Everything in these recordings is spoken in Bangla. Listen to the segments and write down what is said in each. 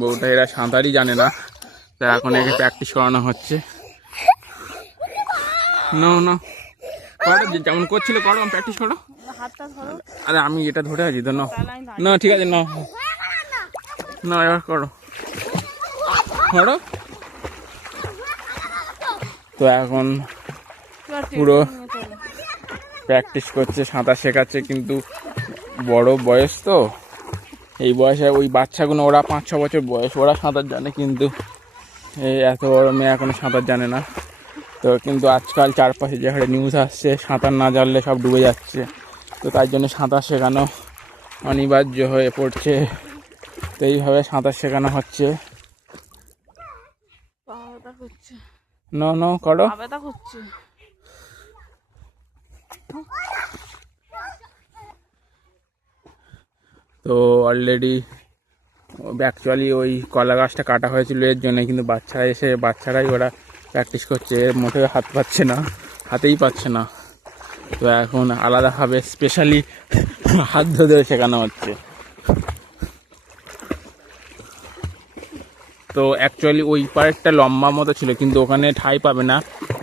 বউটা এরা সাঁতারই জানে না, তা এখন একে প্র্যাকটিস করানো হচ্ছে। না না করো, যেমন করছিল করো, প্র্যাকটিস করো। আরে আমি এটা ধরে আছি তো, না ঠিক আছে, না না এবার করো করো। তো এখন পুরো প্র্যাকটিস করছে, সাঁতার শেখাচ্ছে, কিন্তু বড় বয়স তো, এই বয়সে ওই বাচ্চাগুলো, ওরা 5-6 বছর বয়স, ওরা সাঁতার জানে, কিন্তু এই এত বড় মেয়ে এখনো সাঁতার জানে না। তো কিন্তু আজকাল চারপাশে যে হারে নিউজ আসছে, সাঁতার না জানলে সব ডুবে যাচ্ছে, তো তার জন্য সাঁতার শেখানো অনিবার্য হয়ে পড়ছে। তো এইভাবে সাঁতার শেখানো হচ্ছে। নো নো করো। তো অলরেডি অ্যাকচুয়ালি ওই কলা গাছটা কাটা হয়েছিল এর জন্য, কিন্তু বাচ্চারাই ওরা প্র্যাকটিস করছে, এর মোটেও হাত পাচ্ছে না, হাতেই পাচ্ছে না। তো এখন আলাদাভাবে স্পেশালি হাত ধরে শেখানো হচ্ছে। তো অ্যাকচুয়ালি ওই পাড়েরটা লম্বা মতো ছিল, কিন্তু ওখানে ঠাঁই পাবে না,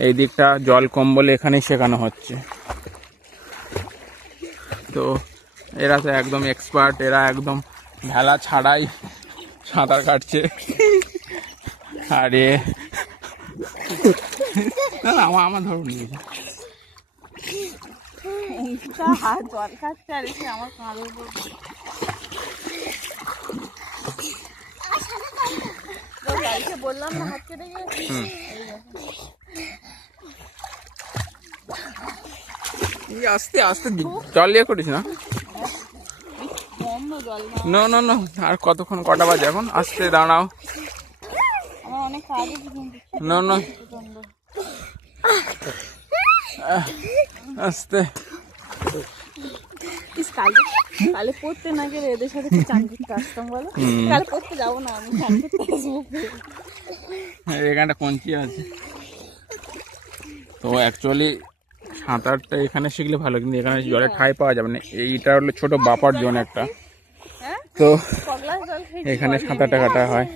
এই দিকটা জল কম বলে এখানেই শেখানো হচ্ছে। তো এরা তো একদম এক্সপার্ট, এরা একদম ভেলা ছাড়াই সাঁতার কাটছে। আরে না না আমার ধরুন বললাম না হাত কেটে গিয়েছে। আস্তে আস্তে জল ইয়ে করিস না, না না না আর কতক্ষণ, কটা বাজে এখন, আস্তে দাঁড়াও, না না আস্তে। কালে পড়তে না গেলে এদের সাথে চান করতে আসতাম, বলো কালে পড়তে যাবো না, আমি চান করতে আসবো। এখানটা কঞ্চি আছে। তো অ্যাকচুয়ালি সাঁতারটা এখানে শিখলে ভালো, কিন্তু এখানে জলে ঠাঁই পাওয়া যাবে না, এইটা হলো ছোট বাপার জোন একটা, তো এখানে সাঁতারটা কাটা হয়,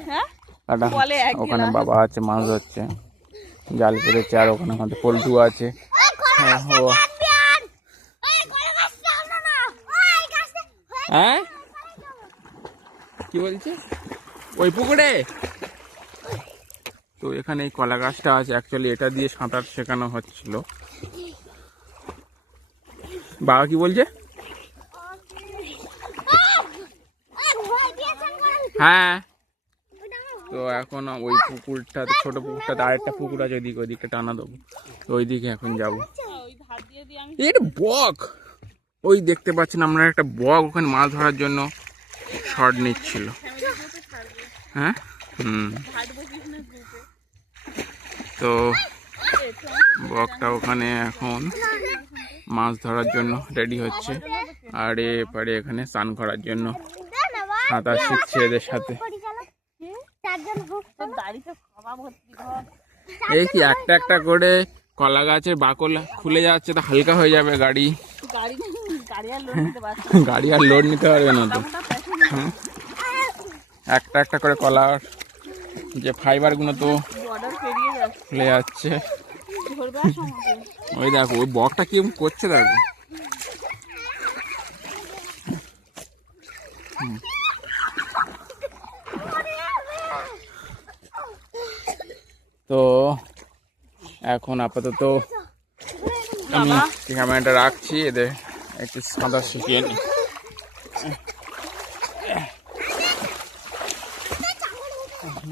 কাটা ওখানে বাবা আছে, মাছ ধরছে, জাল পেরেছে, আর ওখানে আমাদের পল্টু আছে। হ্যাঁ কি বলছে ওই পুকুরে? তো এখানে এই কলা গাছটা আছে, অ্যাকচুয়ালি এটা দিয়ে সাঁতার শেখানো হচ্ছিল। বাবা কি বলছে? হ্যাঁ তো এখন ওই পুকুরটা, ছোট পুকুরটাতে আরেকটা পুকুর আছে, ওইদিকে টানা দেবো, তো ওইদিকে এখন যাবো। এটা বক, ওই দেখতে পাচ্ছেন আমরা একটা বক ওখানে মাছ ধরার জন্য শর্ট নিচ্ছিল। হ্যাঁ তো বকটা ওখানে এখন মাছ ধরার জন্য রেডি হচ্ছে, আর এপারে এখানে স্নান করার জন্য সাঁতার শিখছে এদের সাথে। এই কি একটা একটা করে কলা গাছের বাকল খুলে যাচ্ছে, তো হালকা হয়ে যাবে গাড়ি, গাড়ি আর লোড নিতে পারবে না তো। হ্যাঁ একটা একটা করে কলার যে ফাইবার গুলো তো খুলে যাচ্ছে। ওই দেখো ওই বকটা কি করছে দেখো। তো এখন আপাতত আমি ক্যামেরাটা রাখছি, এদের একটু সাঁতার শিখিয়ে নি।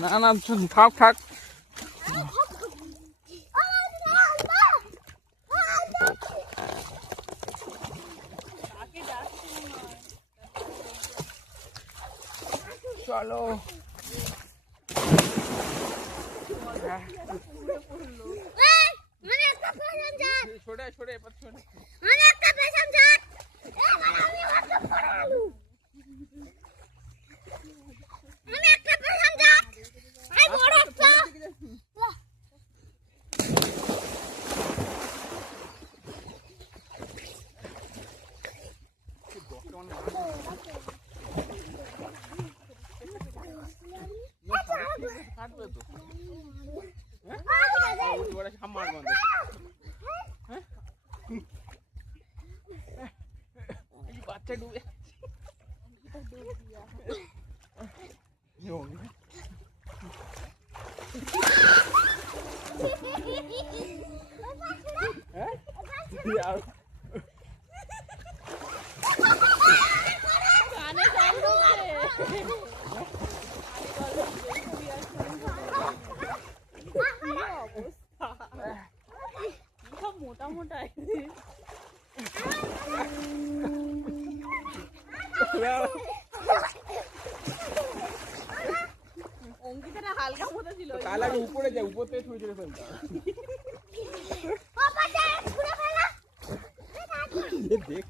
না না থাক থাক, চলো ছোটে ছোটে উঠবে তো? ওই ওরা সাপ মারবে আমাদের। হ্যাঁ? এই বাচ্চা ডুবে হ্যাঁ কানে জল ঢুকছে। কি অবস্থা, সব মোটা মোটা। অঙ্কিতাটা হালকা মতো ছিল। কাল আগে উপরে যায়, উপর থেকে ছুঁড়ে ছুঁড়ে ফেলতে হবে। দেখ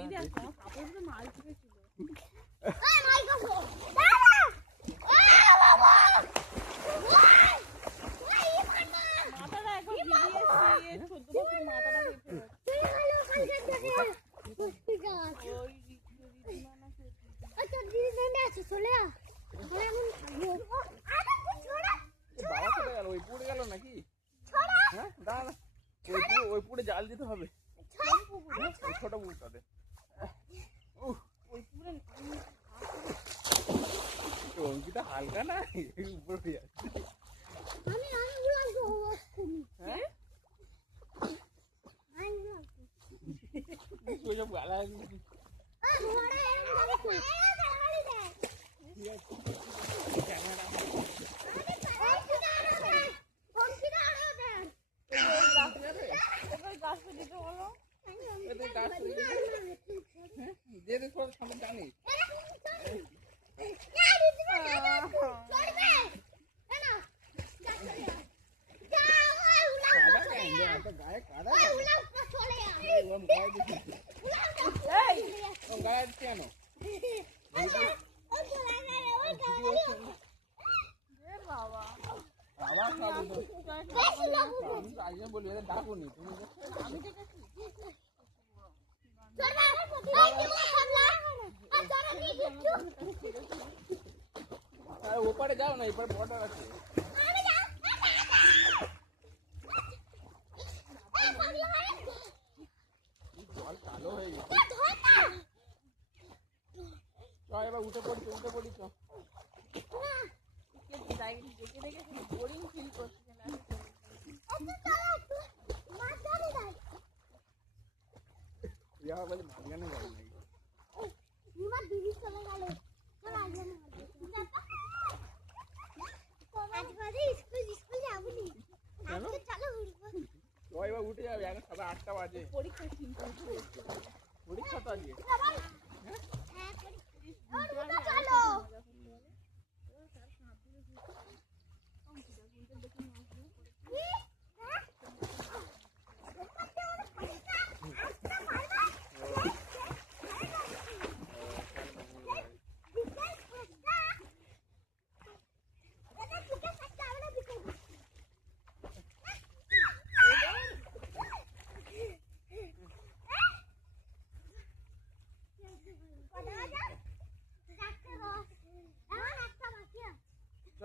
এই দেখ আমার কাপড়গুলো মাল ছিল। মাথাটা এখন ভিজিয়েছে, 14 বছর মাথাটা কেটে বাবা কোথায় গেল? ওই পুড়ে গেল নাকি? হ্যাঁ দাঁড়া, ওই পুড়ে জাল দিতে হবে। ছোট পুকুরটাতে অঙ্কিতা হালকা না, উপর হয়ে যাচ্ছে। হ্যাঁ ওইসব গালা জানিস গায়ে কাদা গায়ে কেন? বাবা বাবা আমি বলি ডাকুনি তুমি। ওপারে যাও না, এপারে বর্ডার আছে। জল কালো হয়ে গেছে। এবার উঠে পড়ি চ। বোরিং ফিল করছে না। বলে মাঝখানে যাবে নাকি? এবার উঠে যাবে, এখন সবাই 8টা বাজে। পরীক্ষা চিন্তা পরীক্ষা তো আজকে।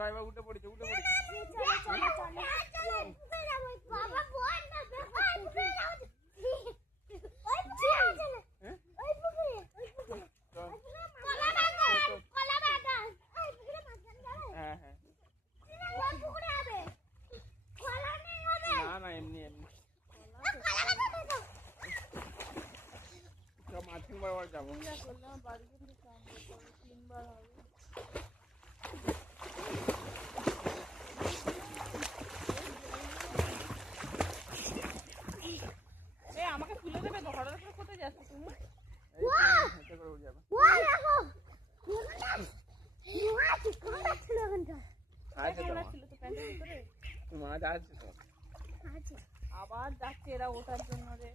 এবার উঠে পড়েছে। না এমনি সব মাঝখান বরাবর যাবো। আমাকে তুলে দেবে তো? হঠাৎ করে কোথায় যাচ্ছ তুমি? আবার যাচ্ছে এরা ওঠার জন্য রে।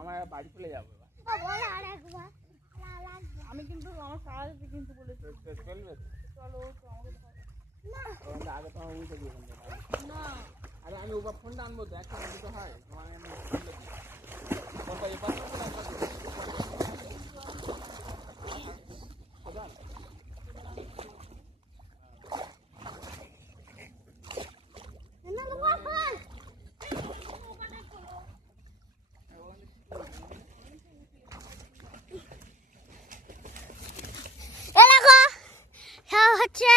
আমার বাড়ি চলে যাবো। আমি কিন্তু আমার কাজ কিন্তু বলেছি চলবে। চলো আমাকে আগে তোমার উঠে দিয়ে না আরে আমি ওবার ফোনটা আনবো তো একটা দুটো হয় তোমার আমি ফোনটা দিই ফোনটা এবার হচ্ছে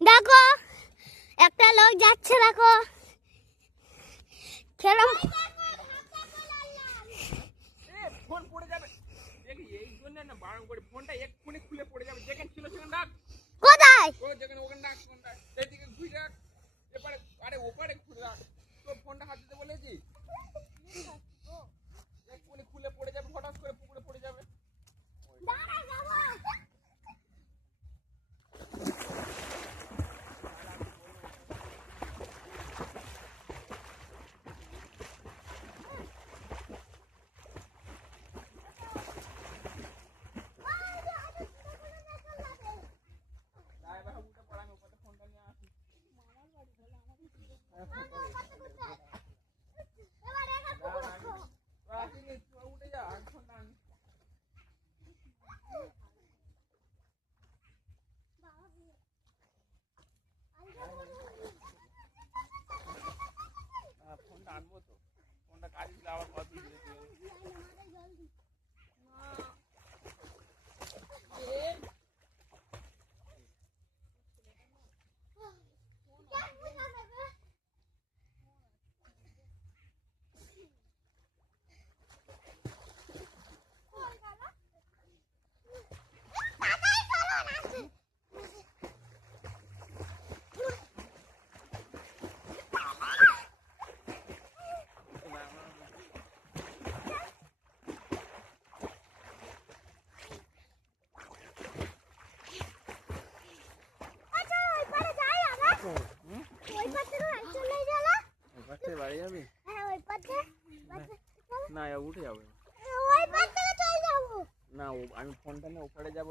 দেখো একটা লোক যাচ্ছে দেখো কেরম ফোন পড়ে যাবে দেখি এই জন্য না বারণ করে ফোনটা এক্ষুনি খুলে পড়ে যাবে যেখানে ছিল সেখানে রাখ কোথায় ও যেখানে ওখানে রাখ ফোনটা এইদিকে ঘুরে রাখ এপারে আরে ওপারে ঘুরে রাখ তো ফোনটা হাত দিতে বলেছি এক্ষুনি খুলে পড়ে যাবে হঠাৎ করে পুকুরে পড়ে যাবে উঠে যা ফোনটা আন ফোনটা আনবো তো ফোনটা কাজে দিলে আবার কত বাড়ি যাবি না উঠে যাবে না আমি ফোনটা নিয়ে ওপারে যাবো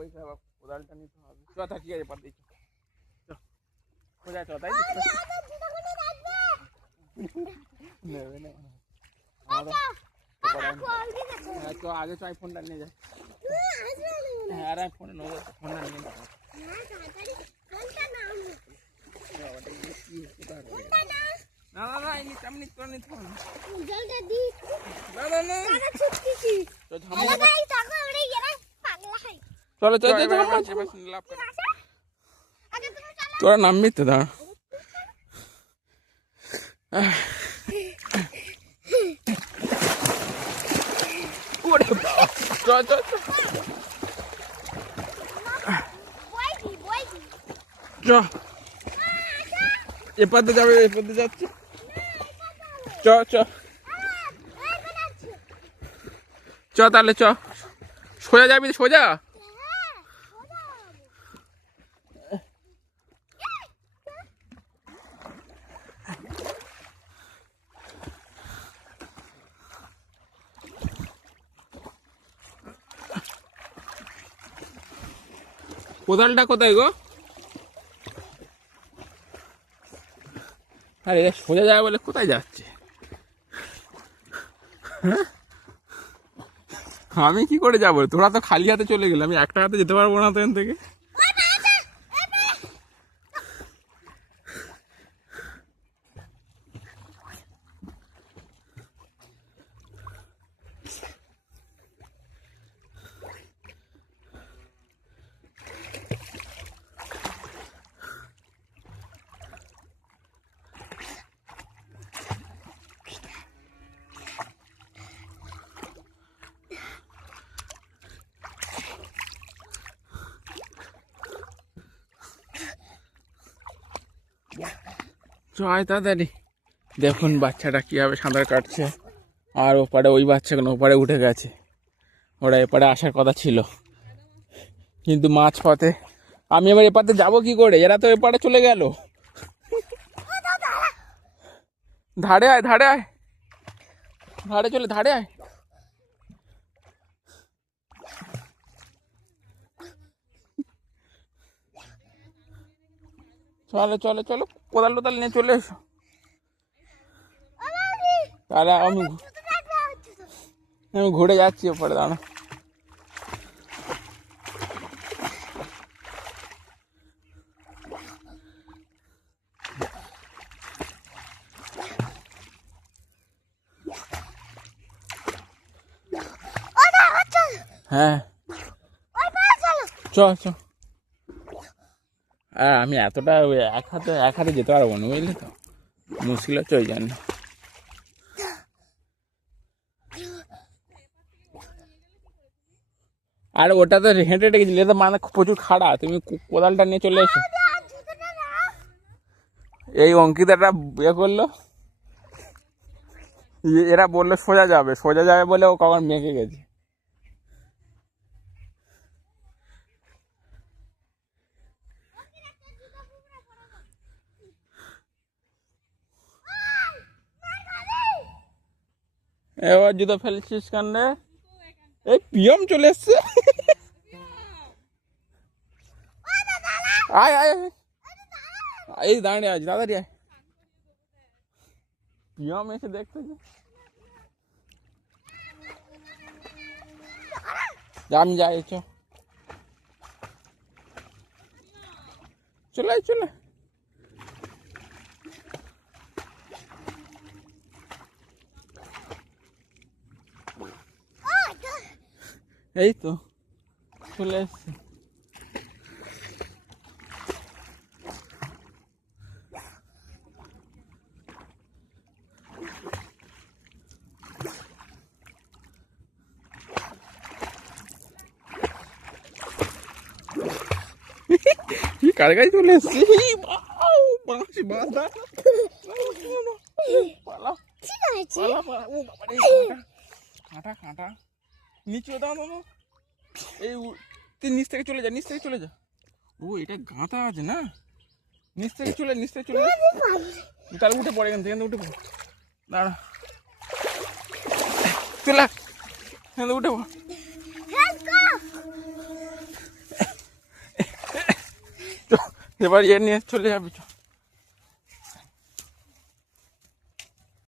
কোদালটা নিতে হবে কথা ঠিক আছে পার দিচ্ছি খোঁজা চ তাই নেবে না চ আগে চ ফোনটা নিয়ে যাই হ্যাঁ আর আমি ফোনে নেবো ফোনটা নিয়ে যাবো না না না এমনি তেমনি তোর নিতে হবে না না না চলো চলো তোরা নামবি তো দাঁড়া এপাতে যাবে এপাতে যাচ্ছে চ চ চ তাহলে চ সোজা যাবি সোজা কোদালটা কোথায় গো আরে সোজা যাবে বলে কোথায় যাচ্ছে আমি কি করে যাবো তোরা তো খালি হাতে চলে গেলে আমি একটা হাতে যেতে পারবো না তো এখান থেকে আয় তাড়াতাড়ি দেখুন বাচ্চাটা কীভাবে সাঁতার কাটছে আর ওপারে ওই বাচ্চাগুলো ওপারে উঠে গেছে ওরা এপারে আসার কথা ছিল কিন্তু মাছ পথে আমি এবার এপারে যাবো কি করে এরা তো এপারে চলে গেল ধারে আয় ধারে আয় ধারে চলে ধারে আয় চলো চলো চলো, কোদাল টোদাল নিয়ে চলে এসো। তাহলে আমি ঘুরে যাচ্ছি ওপরে, দাঁড়া। হ্যাঁ চল চল। হ্যাঁ আমি এতটা ওই এক হাতে যেতে পারবো না, বুঝলি তো, মুশকিল হচ্ছে ওই জন্য। আর ওটা তো হেঁটে হেঁটে গেছিলি, তো মানে প্রচুর খাড়া, তুমি কোদালটা নিয়ে চলে এসো। এই অঙ্কিতাটা বিয়ে করলো, এরা বললো সোজা যাবে বলে ও কখন মেঘে গেছে। এবার জুতো ফেলছিস কান্ডে, এই পিয়ম চলে এসছে। আয় আয় আয়। এই দাঁড়িয়ে আছি, তাড়াতাড়ি আয়। পিয়ম এসে দেখতেছে, আমি যাই, চলে আয় চলে। এই তো চলে এসছে। কার গায়ে চলে এসছে, বাঁশি বাঁধা। কাঁটা কাঁটা নিচে দাও দাও, এই তুই নিচ থেকে চলে যা। ও এটা গাঁথা আছে না, নিচ থেকে চলে যা। তাহলে উঠে পড়ে, এখান থেকে উঠে পড়, দাঁড়া, চলে উঠে পড়। এবার নিয়ে চলে যাবি।